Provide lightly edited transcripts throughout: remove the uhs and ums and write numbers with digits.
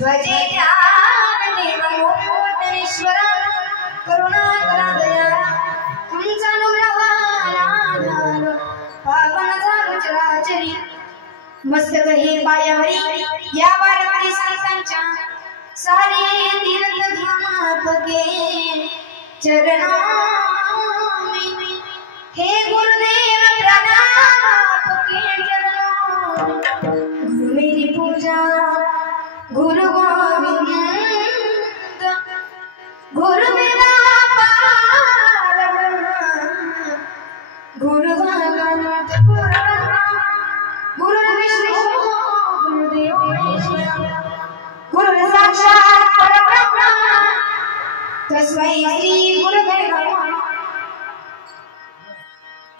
ध्वजे ध्यानदेवमोत्तरेश्वर करुणाकरा दया तुमचा अनुग्रहालाधार पावन झालो चराचरी मस्तक हे पायावरी या वारकरी संतांच्या सारे तीर्थधामापके चरणामि हे गुरुदेव प्रणामपके चरणामि गुरु मेरी पूजा गुरु गोविंद गुरु मेरा पावन गुरु भगवंत गुरु विष्णु गुरुदेव गुरु साक्षात परब्रह्म तस्मै श्री गुरवे नमः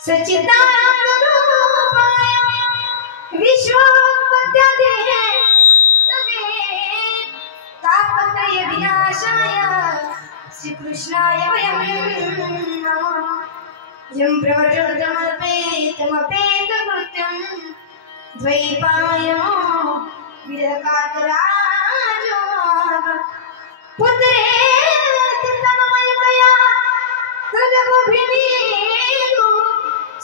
सच्चिदानंद रूपाय विश्वोत्पत्त्यादि तापत्रय विनाशाय श्री कृष्णाय वयं नमः यं प्रवर्तमपेत कृत्यं द्वैपायनो विरकातराजो पुत्रेति तन्मयतया तदभिनीतो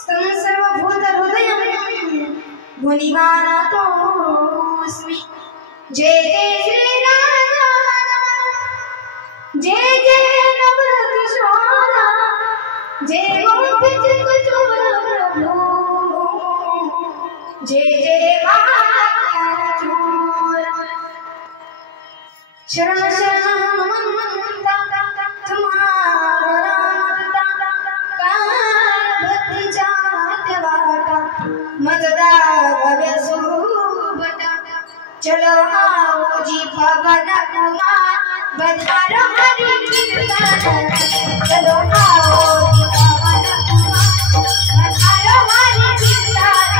स्तं सर्वभूतहृदयं मुनिमानतोऽस्मि जय जय श्री राधा जय जय नवकिशोर जय गोपीचन्द्र प्रभु जय जय मायाचोर शरण शरण ममता तुम्हारा भक्ति जात वाटा मजदा भव्य सुबटा चलो आओ जी पवन कुमार बधारो हरि कीर्तन चलो आओ जी पवन कुमार बधारो हरि कीर्तन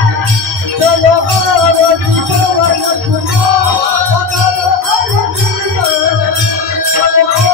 चलो आओ जी पवन कुमार बधारो हरि कीर्तन चलो आओ